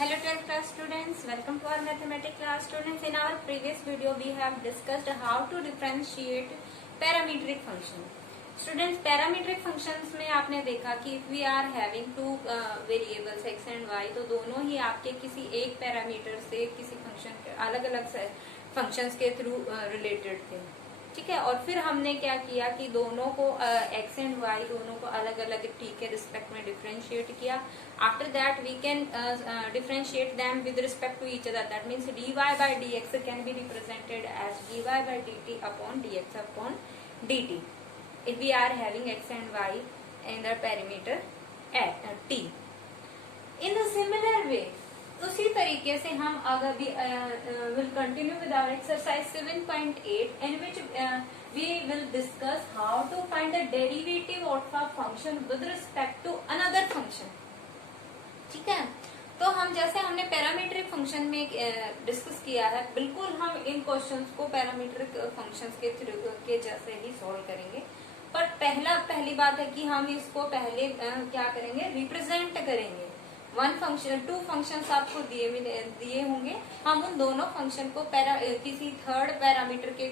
Hello 12th class students, welcome to our mathematics class students. In our previous video we have discussed how to differentiate parametric function. Students, parametric functions में आपने देखा कि if we are having two variables x and y, तो दोनों ही आपके किसी एक parameter से किसी फंक्शन अलग अलग फंक्शंस के थ्रू रिलेटेड थे, ठीक है। और फिर हमने क्या किया कि दोनों को x एंड y दोनों को अलग अलग t के रिस्पेक्ट में डिफरेंशिएट किया। After that we can differentiate them with respect to each other. That means dy by dx can be represented as dy by dt upon dx upon dt if we are having x and y in the parameter t. In a similar way, उसी तरीके से हम अगर भी will continue with our exercise 7.8 in which we will discuss how to find the derivative of a function with respect to another function, ठीक है। तो हम जैसे हमने पैरामीट्रिक फंक्शन में डिस्कस किया है, बिल्कुल हम इन क्वेश्चंस को पैरामीट्रिक फंक्शंस के थ्रू के जैसे ही सॉल्व करेंगे। पर पहली बात है कि हम इसको पहले क्या करेंगे, रिप्रेजेंट करेंगे। टू फंक्शंस आपको दिए होंगे, हम उन दोनों फंक्शन को किसी थर्ड पैरामीटर के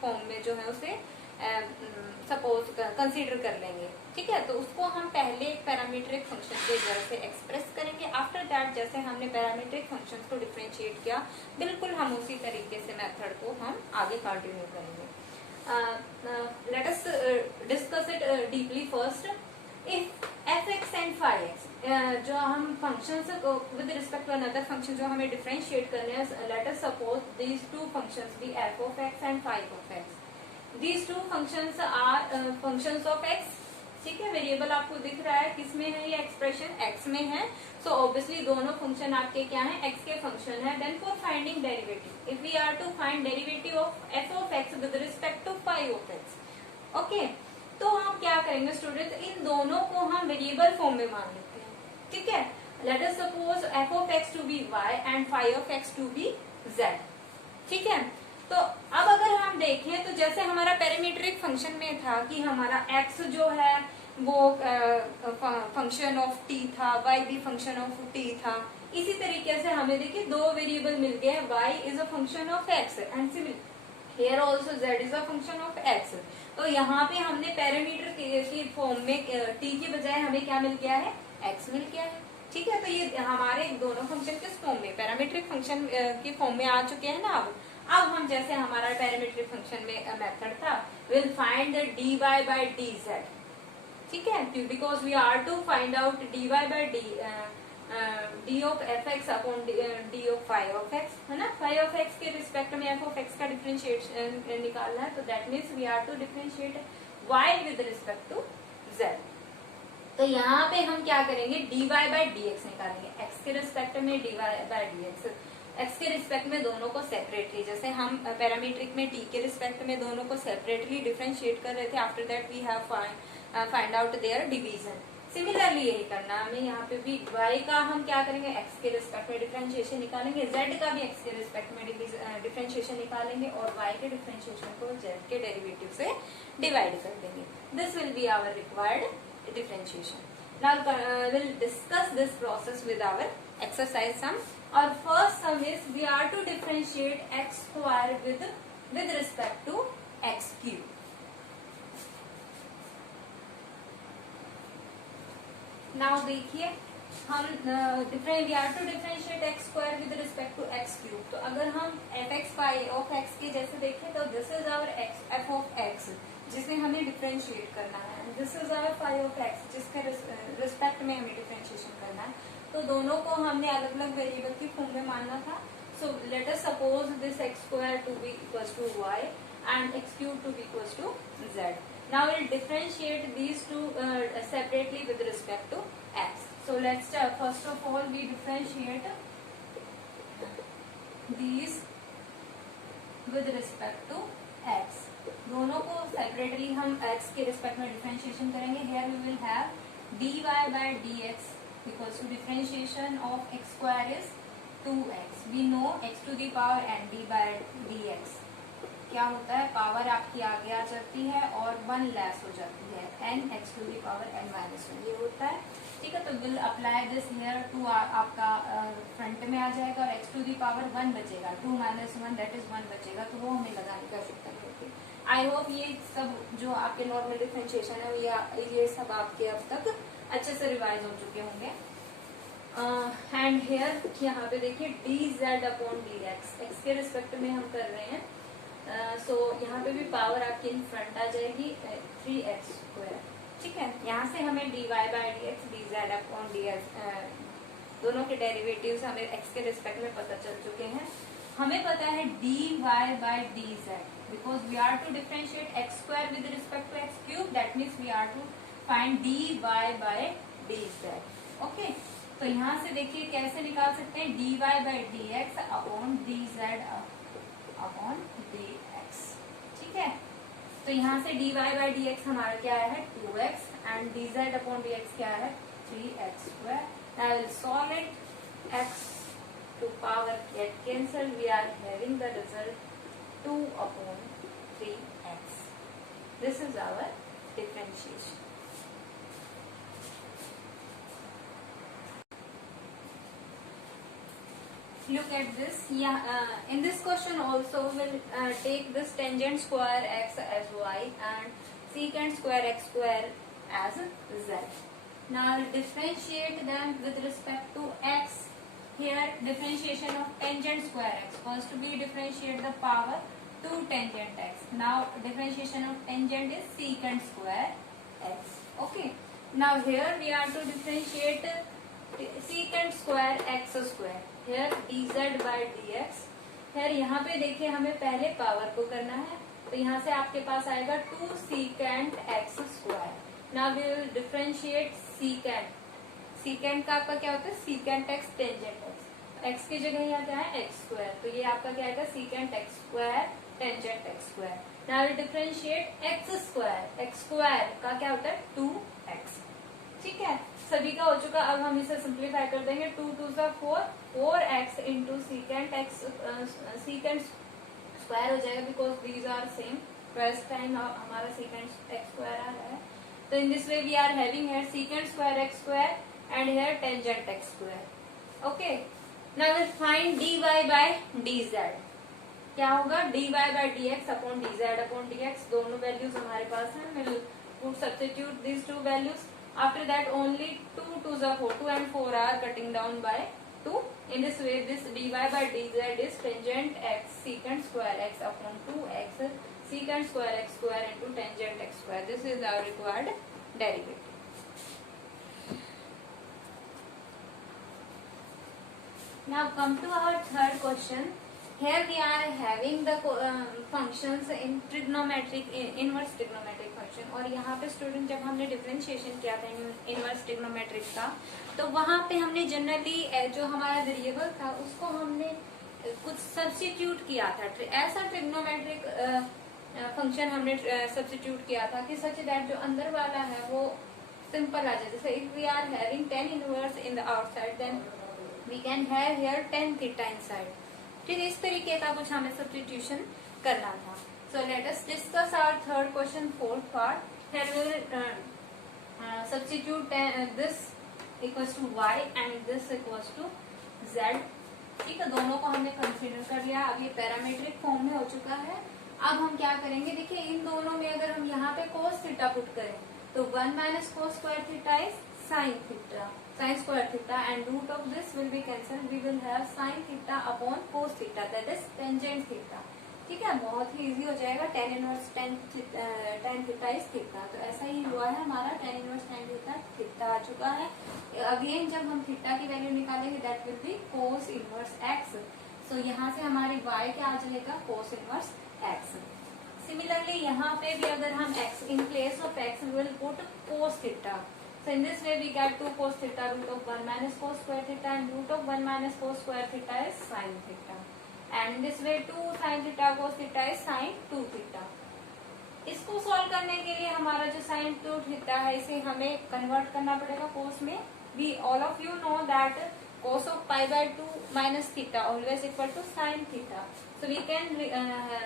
फॉर्म में जो है उसे सपोज कंसीडर कर लेंगे, ठीक है। तो उसको हम पहले एक पैरामीट्रिक फंक्शन के जैसे एक्सप्रेस करेंगे। आफ्टर दैट जैसे हमने पैरामीट्रिक फंक्शंस को डिफरेंशिएट किया, बिल्कुल हम उसी तरीके से मेथड को हम आगे कंटिन्यू करेंगे। Let us discuss it deeply first. If f(x) and phi(x) जो हम functions with respect to another function जो हमें डिफरेंशिएट करने हैं, let us suppose these two functions be f(x) and phi(x). These two functions are functions of x, ठीक है। Variable आपको दिख रहा है, किस में है ये एक्सप्रेशन, x में है। सो ऑब्वियसली दोनों फंक्शन आपके क्या है, x के फंक्शन है। Then for finding derivative, if we are to find derivative of f(x) with respect to phi(x), okay, तो हम क्या करेंगे स्टूडेंट, इन दोनों को हम वेरिएबल फॉर्म में मान लेते हैं, ठीक है। Let us suppose f(x) to be y and phi(x) to be z, ठीक है। तो अब अगर हम देखें तो जैसे हमारा पैरामीट्रिक फंक्शन में था कि हमारा x जो है वो फंक्शन ऑफ t था, y भी फंक्शन ऑफ t था। इसी तरीके से हमें देखिए दो वेरिएबल मिल गए, y is a function of x and similar here also z is a function of x। तो यहाँ पे हमने पैरामीटर की फॉर्म में t की बजाय हमें क्या मिल गया है, x मिल गया है, ठीक है। तो ये हमारे दोनों फंक्शन किस फॉर्म में, पैरामीट्रिक फंक्शन की फॉर्म में आ चुके हैं ना। अब हम जैसे हमारा पैरामीट्रिक फंक्शन में मेथड था, will find the dy by dz, ठीक है, because we are to find out dy by d of f(x) upon d of phi(x), है ना। phi(x) के रिस्पेक्ट में f(x) का डिफरेंशिएशन निकालना है, तो that means we are to differentiate y with respect to z। तो यहाँ पे हम क्या करेंगे, dy by dx निकालेंगे, x के रिस्पेक्ट में dy by dx, x के रिस्पेक्ट में दोनों को सेपरेटली, जैसे हम पैरामीट्रिक में t के रिस्पेक्ट में दोनों को सेपरेटली डिफरेंशिएट कर रहे थे। After that we have find out their division. Similarly यही करना हमें यहाँ पे भी, y का हम क्या करेंगे, x के रिस्पेक्ट में डिफरेंशिएशन निकालेंगे, z का भी x के रिस्पेक्ट में डिफरेंशिएशन निकालेंगे और y के डिफरेंशिएशन को z के डेरिवेटिव से डिवाइड कर देंगे। This will be our required differentiation. Now will discuss this process with our exercise sum. और first sum is we are to differentiate x square with respect to x cube. Now देखिए हम we are to differentiate x square with respect to x cube. तो अगर हम f(x) phi(x) के जैसे देखें तो दिस इज आवर f(x) जिसे हमें डिफरेंशिएट करना है, दिस इज आवर phi(x) जिसके रिस्पेक्ट में हमें डिफरेंशिएशन करना है। तो दोनों को हमने अलग अलग वेरिएबल की फॉर्म में मानना था। So let us suppose this x square to be equals to y and x cube to be equals to z. Now we'll differentiate these two separately with respect to x. So let's first of all we differentiate these with respect to x. दोनों को separately हम x के respect में differentiation करेंगे। Here we will have dy by dx equals to differentiation of x square is 2x. We know x to the power n d by dx क्या होता है, power आपकी आगे आ जाती है और 1 लेस हो जाती है, n x to the power n minus 1 ये होता है। ठीक है, तो will apply this here to आपका फ्रंट में आ जाएगा और x टू दी पावर 1 बचेगा, 2 माइनस 1 दैट इज 1 बचेगा, तो वो हमें लगाने का आवश्यकता नहीं होती। आई होप ये सब जो आपके नॉर्मल डिफरेंशिएशन है ये सब आपके अब तक अच्छे से रिवाइज हो चुके होंगे। एंड हेयर यहाँ पे देखिए dz अपॉन dx, x के रिस्पेक्ट में हम कर रहे हैं। सो यहाँ पे भी पावर आपकी इन फ्रंट आ जाएगी 3x स्क्वायर, ठीक है। यहाँ से हमें dy by dx dz upon dx दोनों के डेरिवेटिव्स हमें x के रिस्पेक्ट में पता चल चुके हैं। हमें पता है dy by dz because we are to differentiate x square with respect to x cube, that means we are to find dy by dz। Okay, तो यहाँ से देखिए कैसे निकाल सकते हैं, dy by dx upon dz upon dx, ठीक है। तो यहाँ से dy बाई dx हमारा क्या है 2x and dz upon dx क्या है 3x square. Now we'll solve it, x to power get cancelled, we are having the result 2 upon 3x. This is our differentiation. Look at this. Yeah, in this question also we'll take this tangent square x as y and secant square x square as z. Now differentiate them with respect to x. Here differentiation of tangent square x. First we differentiate the power 2 tangent x. Now differentiation of tangent is secant square x. Okay. Now here we are to differentiate secant square x square. Here dz by dx. Here यहाँ पे देखिए हमें पहले power को करना है, तो यहाँ से आपके पास आएगा 2 secant x square. Now we will differentiate secant. Secant का आपका क्या होता है secant x tangent x. x की जगह यहाँ क्या है x square, तो ये आपका क्या आएगा secant x square tangent x square. Now we differentiate x square. x square का क्या होता है 2x, ठीक है। सभी का हो चुका, अब हम इसे सिंप्लीफाई कर देंगे, 2 2 सा 4, 4x into secant x secant square हो जाएगा because these are same, first time हमारा secant x स्क्वायर आ रहा है। तो in this way we are having here secant square x square and here tangent x square. Okay, now will find dy by dz। क्या होगा dy by dx upon dz upon dx, दोनों values हमारे पास हैं। Will put substitute this two values. After that only 2 2s are 4, 2 and 4 are cutting down by 2. In this way this dy by dz is tangent x secant square x upon 2x secant square x square into tangent x square. This is our required derivative. Now come to our third question. Here we are having the functions in trigonometric inverse trigonometric function, और यहाँ पे student जब हमने differentiation किया था inverse trigonometric का, तो वहाँ पे हमने जनरली जो हमारा वेरिएबल था उसको हमने कुछ सब्स्टिट्यूट किया था। ऐसा ट्रिग्नोमेट्रिक फंक्शन हमने सब्स्टिट्यूट किया था कि सच दैट जो अंदर वाला है वो सिंपल आ जाए। जैसे if we are having tan inverse in the outside then we can have here tan theta inside. फिर इस तरीके का कुछ हमें सब्स्टिट्यूशन करना था। So let us discuss our third question fourth part. Here we will substitute this equals to y and this equals to z। ठीक है, दोनों को हमने कंसीडर कर लिया। अब ये पैरामीट्रिक फॉर्म में हो चुका है। अब हम क्या करेंगे, देखिए इन दोनों में अगर हम यहाँ पे cos थीटा पुट करें तो 1 minus cos square theta is sin theta, sin square theta, and root of this will be cancelled. We will have sin theta upon cos theta, that is tangent theta. ठीक है, बहुत ही easy हो जाएगा। tan inverse tan theta is theta, तो ऐसा ही हुआ है हमारा tan inverse tan theta theta आ चुका है। अगेन जब हम थीटा की वैल्यू निकालेंगे that will be cos inverse x। सो यहाँ से हमारी y क्या आ जाएगा cos इनवर्स x। सिमिलरली यहाँ पे भी अगर हम x in place of x we will put cos theta. So in this way we get 2 cos theta root of 1 minus cos square theta, and root of 1 minus cos square theta is sin theta, and in this way 2 sin theta cos theta is sin 2 theta. इसको solve करने के लिए हमारा जो sin 2 theta है इसे हमें convert करना पड़ेगा cos में। We all of you know that cos of pi by 2 minus theta always equal to sin theta. So we can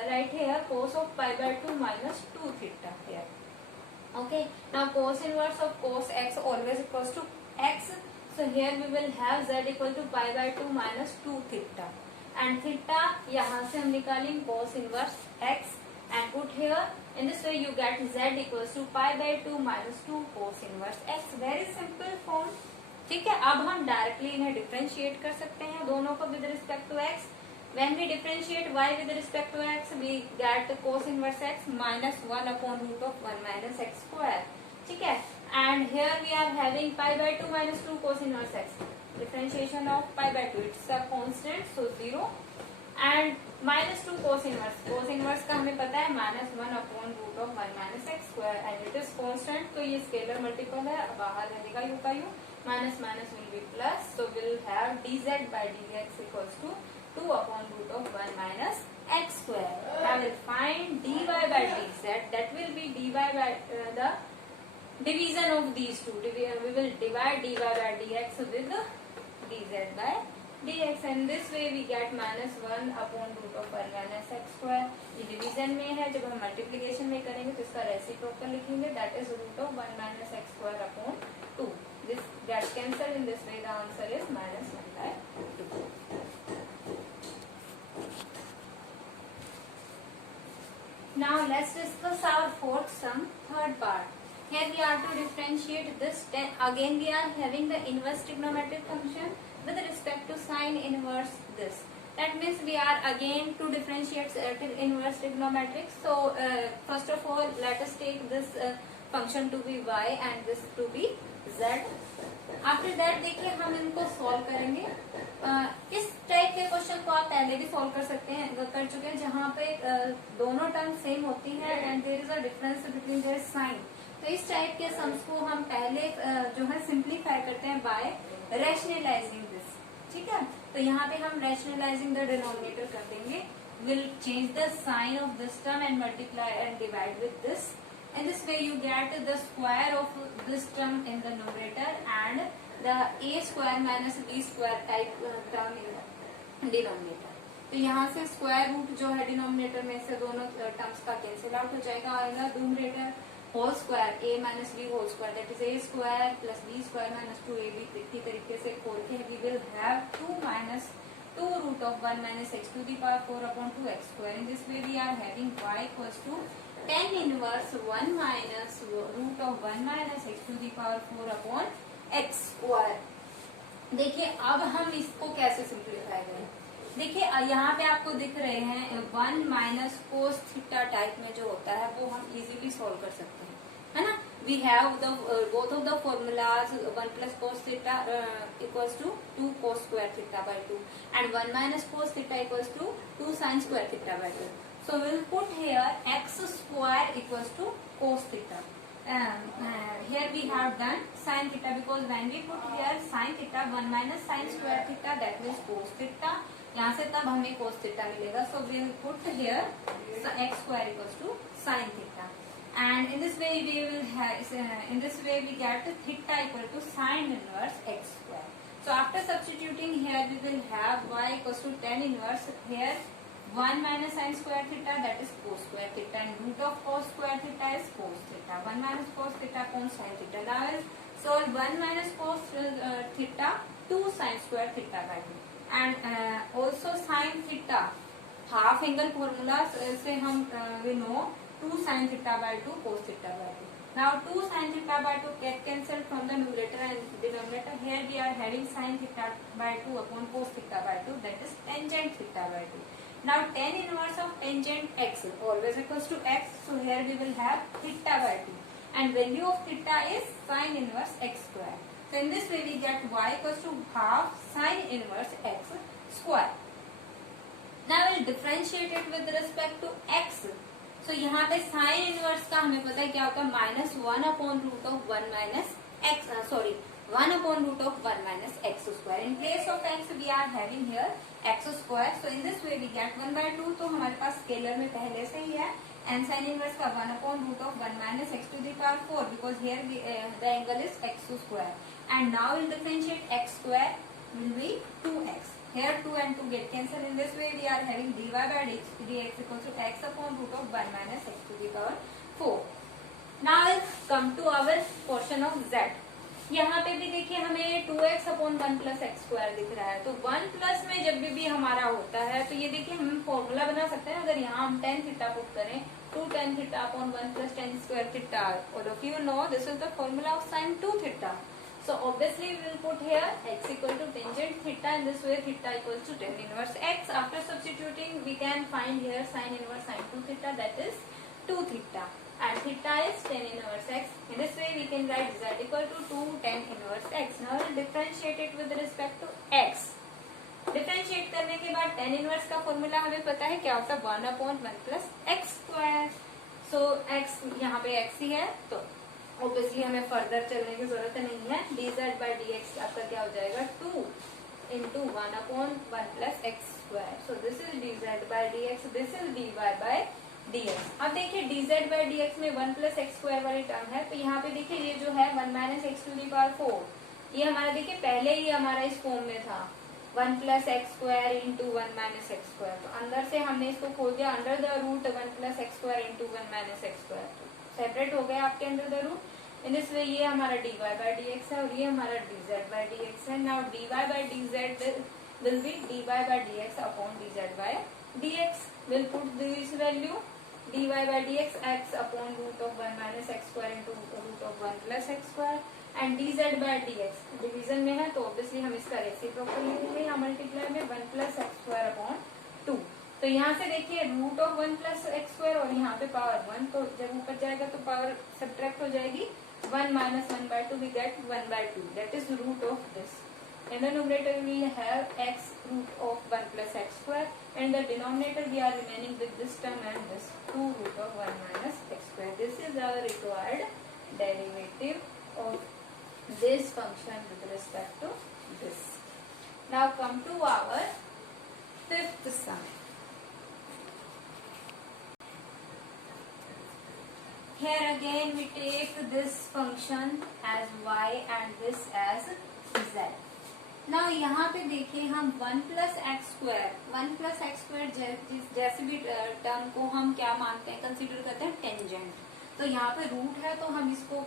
write here cos of pi by 2 minus 2 theta here. Okay, now cos inverse of cos x always equals to x. So here we will have z equal to pi by 2 minus 2 theta. And theta यहाँ से हम निकालेंगे cos inverse x and put here. In this way you get z equals to pi by 2 minus 2 cos inverse x. Very simple form. ठीक है, अब हम directly इन्हें differentiate कर सकते हैं दोनों को with respect to x. When we differentiate y with respect to x, we get cos inverse x minus 1 upon root of 1 minus x square. ठीक है, and here we are having pi by 2 minus 2 cos inverse x. Differentiation of pi by 2, it's a constant, so 0. And minus 2 cos inverse. Cos inverse का हमें पता है minus 1 upon root of 1 minus x square, and it is constant, तो ये scalar multiple है, बाहर रहेगा u का u. Minus minus will be plus, so we'll have dz by dx equals to 2 upon root of 1 minus x square. I will find dy by dz, that will be dy by the division of these two. We will divide dy by dx with dz by dx, and this way we get minus 1 upon root of 1 minus x square. ये division में है, जब हम multiplication में करेंगे तो इसका reciprocal लिखेंगे, that is root of 1 minus x square upon 2. This gets cancelled. In this way the answer is minus 1 by 2. Now let's discuss our fourth sum, third part. Here we are to differentiate this. Again we are having the inverse trigonometric function with respect to sine inverse this. That means we are again to differentiate inverse trigonometric. So first of all let us take this function to be y and this to be z. After that देखिए हम इनको solve करेंगे. इस type के question को आप पहले भी सॉल्व कर सकते हैं, कर चुके हैं, जहाँ पे दोनों टर्म सेम होती हैं and there is a difference between their sign. तो इस टाइप के सम्स को हम पहले जो है सिंप्लीफाई करते हैं बाय रैशनलाइजिंग दिस. ठीक है, तो यहाँ पे हम रैशनलाइजिंग द डिनोमिनेटर कर देंगे. Will change the sign of this term and multiply and divide with this. In this way you get the square of this term in the numerator and the a square minus b square type term in the denominator. तो यहाँ से square root जो है denominator में से दोनों terms का cancel out हो जाएगा और numerator whole square a minus b whole square that is a square plus b square minus 2ab की तरीके से खोल के we will have 2 minus 2 root of 1 minus x to the power 4 upon 2x square. In this way we are having y equals to tan inverse 1 minus root of 1 minus x to the power 4 upon x square. देखिए अब हम इसको कैसे simplify करें. देखिए यहाँ पे आपको दिख रहे हैं 1 माइनस कोस थीटा टाइप में जो होता है वो हम इजीली सॉल्व कर सकते हैं, है ना. We have the both of the formulas 1 plus cos theta equals to 2 cos square theta by 2 and 1 minus cos theta equals to 2 sin square theta by 2. So we will put here x square equals to cos theta. Here we have done sin theta because when we put here sin theta 1 minus sin square theta that means cos theta. यहाँ से तब हमें cos theta मिलेगा. So we will put here x square equals to sin theta. And in this way we will have we get theta equal to sin inverse x square. So after substituting here we will have y equals to tan inverse here 1 minus sin square theta that is cos square theta and root of cos square theta is cos theta. 1 minus cos theta upon sin theta. Now is solve 1 minus cos theta 2 sin square theta by 2 and also sin theta half angle formula से हम we know 2 sin theta by 2 cos theta by 2. Now 2 sin theta by 2 get cancelled from the numerator and denominator. Here we are having sin theta by 2 upon cos theta by 2 that is tangent theta by 2. Now tan inverse of tangent x always equals to x. So here we will have theta by 2 and value of theta is sin inverse x square. So in this way we get y equals to half sin inverse x square. Now we will differentiate it with respect to x. So यहाँ पे sine inverse का हमें पता है क्या होता है minus 1 upon root of 1 minus x 1 upon root of 1 minus x square. In place of x we are having here x square. So in this way we get 1 by 2. तो हमारे पास scalar में पहले से ही है and sin inverse का 1 upon root of 1 minus x to the power 4 because here the angle is x square. And now we'll differentiate x square will be 2x. Here 2 and 2 get cancelled. In this way we are having dy by dx equals to x upon root of 1 minus x to the power 4. Now we'll come to our portion of z. यहाँ पे भी देखिए हमें 2x upon 1 plus x square दिख रहा है। तो 1 plus में जब भी हमारा होता है तो ये देखिए हम फॉर्मूला बना सकते हैं। अगर यहाँ हम tan थीटा पुट करें 2 tan theta upon 1 plus tan square theta, all of you know this is the formula of sin 2 theta. So obviously we will put here x equal to tangent theta, and this way theta equals to tan inverse x. After substituting we can find here sin inverse sin 2 theta, that is 2 theta, and theta is tan inverse x. In this way we can write z equal to 2 tan inverse x. Now we'll differentiate it with respect to x. Differentiate करने के बाद tan inverse का formula हमें पता है क्या होता है, 1 अपॉन 1 प्लस एक्स स्क्वायर. सो x यहाँ पे x ही है तो ऑब्वियसली हमें फर्दर चलने की जरूरत नहीं है. dz बाई डी एक्स आपका क्या हो जाएगा 2 into 1 upon 1 plus x square. So this is dz by d x, this is dy by d x. अब देखिए dz बाई डी एक्स में 1 प्लस एक्स स्क्वायर वाली टर्म है, तो यहाँ पे देखिए ये जो है 1 minus x to the power 4, ये हमारा देखिए पहले ही हमारा इस फॉर्म में था 1 plus x square into 1 minus x square. तो अंदर से हमने इसको खोल दिया under the root 1 plus x square into 1 minus x square. Separate हो गया आपके under the root. In this way ये हमारा dy बाई डी एक्स है और ये हमारा dz बाई डी एक्स है. Now dy by dz will be dy by d x upon dz by d x. Will put this value dy by d x x upon root of 1 minus x square into root of 1 plus x square, and dz by dx division में है तो obviously हम इसका reciprocal लिखेंगे यहाँ multiply में 1 plus x square upon 2. तो यहाँ से देखिए root of 1 plus x square और यहाँ पे पावर 1, तो जब ऊपर जाएगा तो पावर सब्ट्रैक्ट हो जाएगी. 1 minus 1 by 2 we get 1 by 2, that is root of this. In the numerator we will have x root of 1 plus x square, and the denominator we are remaining with this term and this 2 root of 1 minus x square. This is our required derivative of this function with respect to this. Now come to our fifth sum. Here again we take this function as y and this as z. Now यहाँ पे देखिए हम 1 plus x square जैसे भी term को हम क्या मानते हैं, कंसीडर करते हैं टेंजेंट. तो यहाँ पे रूट है तो हम इसको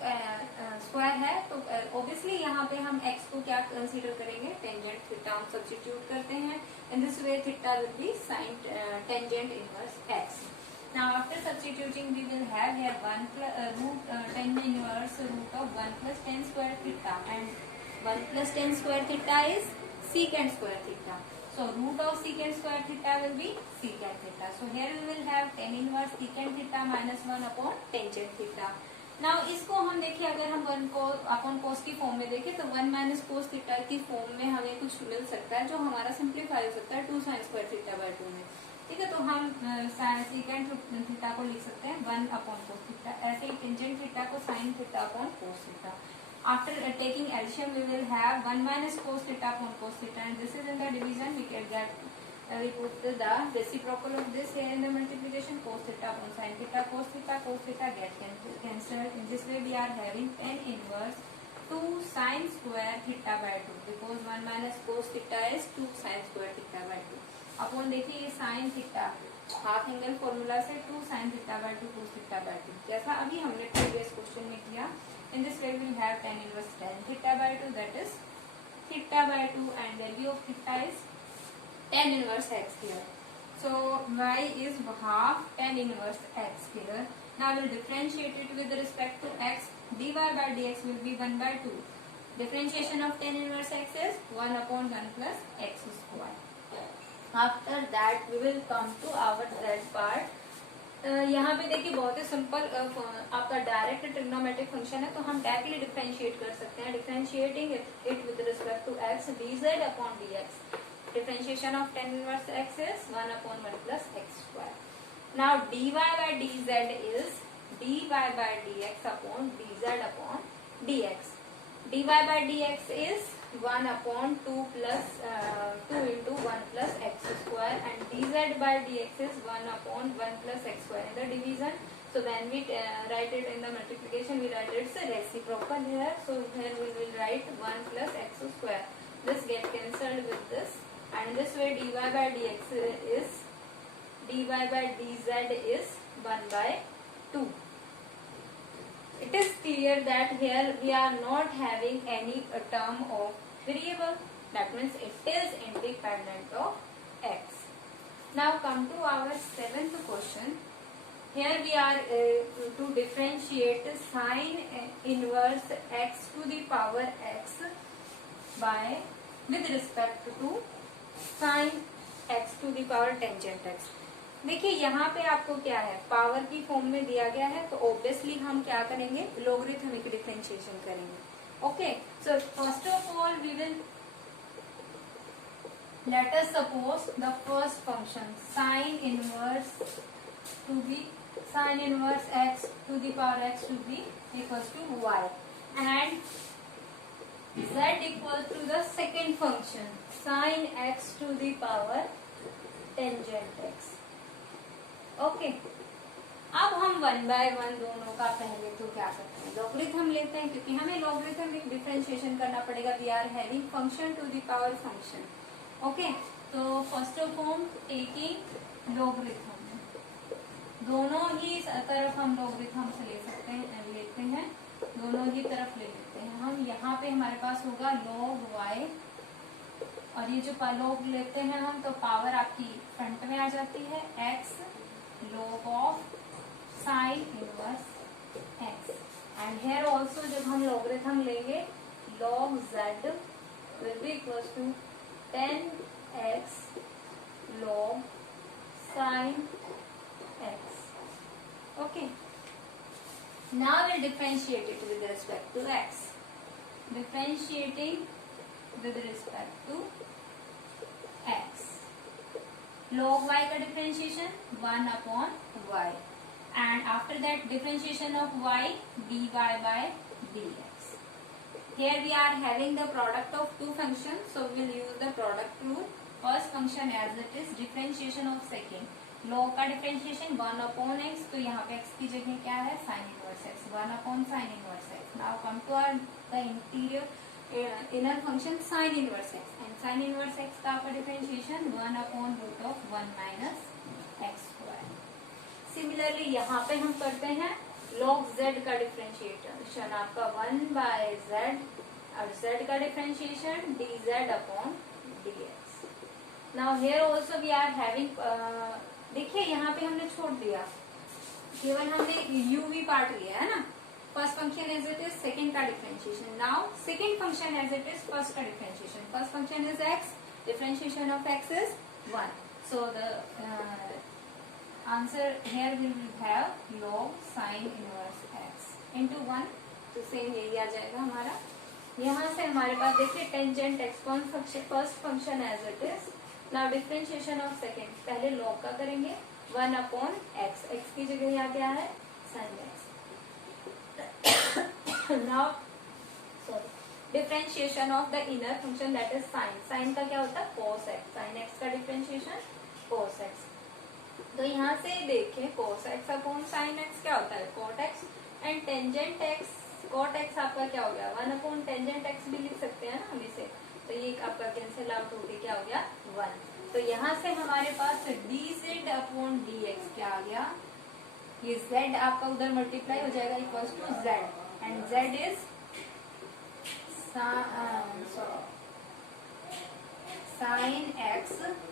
स्क्वायर है तो ऑब्वियसली यहाँ पे हम x को क्या कंसीडर करेंगे, टेंजेंट थीटा हम सब्स्टिट्यूट करते हैं. In this way theta will be sine tangent inverse x. Now after substituting we will have here 1 plus root tan inverse root of 1 plus tan square theta, and 1 plus tan square theta is secant square theta. So root of secant square theta will be secant theta. So here we will have tan inverse secant theta minus 1 upon tangent theta. Now इसको हम देखिए अगर हम 1 को upon cos की form में देखें तो 1 माइनस cos थीटा की फॉर्म में हमें कुछ मिल सकता है जो हमारा सिंप्लीफाई हो सकता है 2 sin स्क्वायर थीटा बाय 2 में. ठीक है, तो हम सेकेंड थीटा को लिख सकते हैं 1 अपॉन कोस थीटा. ऐसे ही टेंजेंट थीटा को sine theta upon cos theta. After taking LCM we will have 1 minus cos theta upon cos theta, and this is in the division we can get we put the reciprocal of this here in the multiplication, cos theta upon sin theta, cos theta get cancelled. In this way we are having tan inverse 2 sin square theta by 2, because 1 minus cos theta is 2 sin square theta by 2 upon देखिए ये sine theta half angle formula से 2 sin theta by 2 cos theta by 2 जैसा अभी हमने previous question में किया. In this way we have tan inverse tan theta by 2, that is theta by 2, and value of theta is tan inverse x here. So y is half tan inverse x here. Now we'll differentiate it with respect to x. dy by dx will be 1 by 2. Differentiation of tan inverse x is 1 upon 1 plus x square. After that we will come to our z part. यहाँ पे देखिए बहुत ही simple आपका direct trigonometric function है तो हम directly differentiate कर सकते हैं. Differentiating it with respect to x, dz upon dx. Differentiation of tan inverse x is 1 upon 1 plus x square. Now dy by dz is dy by dx upon dz upon dx. dy by dx is 1 upon 2 plus 2 into 1 plus x square, and dz by dx is 1 upon 1 plus x square in the division. So when we write it in the multiplication, we write it's a reciprocal here. So here we will write 1 plus x square. This get cancelled with this, and this way dy by dx is dy by dz is 1 by 2. it is clear that here we are not having any term of variable. That means it is independent of x. Now come to our seventh question. Here we are to differentiate sine inverse x to the power x by with respect to sine x to the power tangent x. देखिए यहाँ पे आपको क्या है, power की form में दिया गया है, तो ऑब्वियसली हम क्या करेंगे, लोगरिथमिक डिफरेंशिएशन करेंगे. Okay, so first of all we will let us suppose the first function sine inverse x to the power x to be equals to y, and z equals to the second function sine x to the power tangent x. Okay, अब हम 1 by 1 दोनों का पहले तो क्या करते हैं, logarithm लेते हैं, क्योंकि हमें लॉगरिथमिक डिफरेंशिएशन करना पड़ेगा. We are having function to the power function. Okay, तो first of all taking logarithm, दोनों ही तरफ हम लॉगरिथम से लेते हैं, दोनों ही तरफ ले लेते हैं हम. यहाँ पे हमारे पास होगा log y, और ये जो log लेते हैं हम, तो पावर आपकी फ्रंट में आ जाती है x log of sin inverse x. And here also जब हम लॉगरिथम लेंगे log z will be equals to 10x log sin x. Okay, now we'll differentiate it with respect to x. Differentiating with respect to x, log y का differentiation 1 upon y, and after that differentiation of y dy by dx. Here we are having the product of two functions, so we will use the product rule. First function as it is, differentiation of second, log का differentiation 1 upon x, तो यहाँ पे x की जगह क्या है, sin inverse x, 1 upon sin inverse x. Now come to our the interior inner function sin inverse x, and sin inverse x का आपका differentiation 1 upon root of 1 minus x square. Similarly यहाँ पे हम करते हैं log z का differentiation, आपका 1 by z, और z का differentiation dz upon dx. Now here also we are having देखिए यहाँ पे हमने छोड़ दिया, केवल हमने uv पार्ट लिया है ना. First function as it is, second का differentiation. Now second function as it is, first का differentiation. First function is x, differentiation of x is 1. So the answer here will have log sin inverse x into 1. तो same यही आ जाएगा हमारा. यहाँ से हमारे पास देखिए tangent x, first function as it is. Now differentiation of second, पहले log का करेंगे 1 अपॉन x, x की जगह यहाँ क्या है, sin x. Now sorry, differentiation of the inner function that is sin. Sin का क्या होता है, cos x. sin x का differentiation cos x. तो यहाँ से देखें cos x upon sin x क्या होता है, cot x, and tangent x cot x आपका क्या हो गया, 1 अपॉन tangent x भी लिख सकते हैं ना हम इसे. तो ये आपका कैंसिल आउट हो गया, क्या हो गया, 1. तो यहाँ से हमारे पास dz अपॉन dx क्या आ गया, ये z आपका उधर मल्टीप्लाई हो जाएगा equals to z, and z is sine x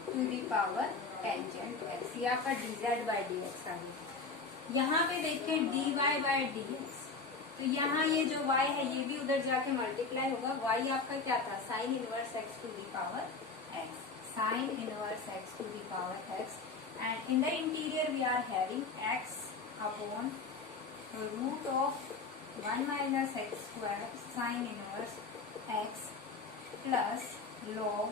to the power tangent x. ये आपका dz बाय dx आ गया. यहाँ पे देखिए dy बाय dx, तो यहाँ ये जो y है ये भी उधर जाके मल्टीप्लाई होगा. y आपका क्या था, sine inverse x to the power x, sine inverse x to the power x, and in the interior we are having x upon root of 1 minus x square sin inverse x plus log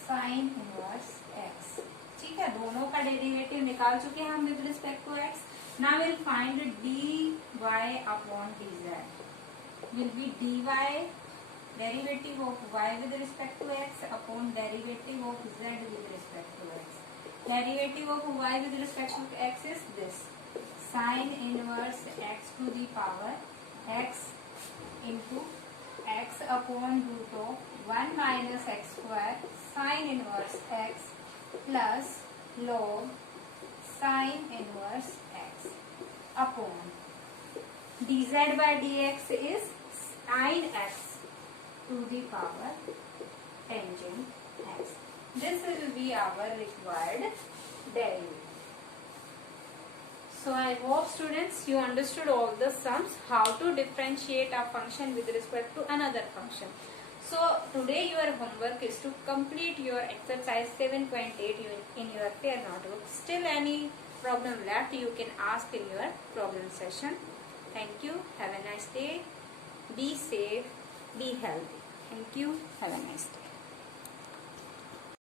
sin inverse x. ठीक है, दोनों का derivative निकाल चुके हैं हम with respect to x. Now will find dy upon dz will be dy derivative of y with respect to x upon derivative of z with respect to x. Derivative of y with respect to x is this, sin inverse x to the power x into x upon root of 1 minus x square sin inverse x plus log sin inverse x upon. dz by dx is sin x to the power tangent x. This will be our required derivative. So I hope students you understood all the sums, how to differentiate a function with respect to another function. So today your homework is to complete your exercise 7.8 in your pair notebook. Still any problem left, you can ask in your problem session. Thank you. Have a nice day. Be safe. Be healthy. Thank you. Have a nice day.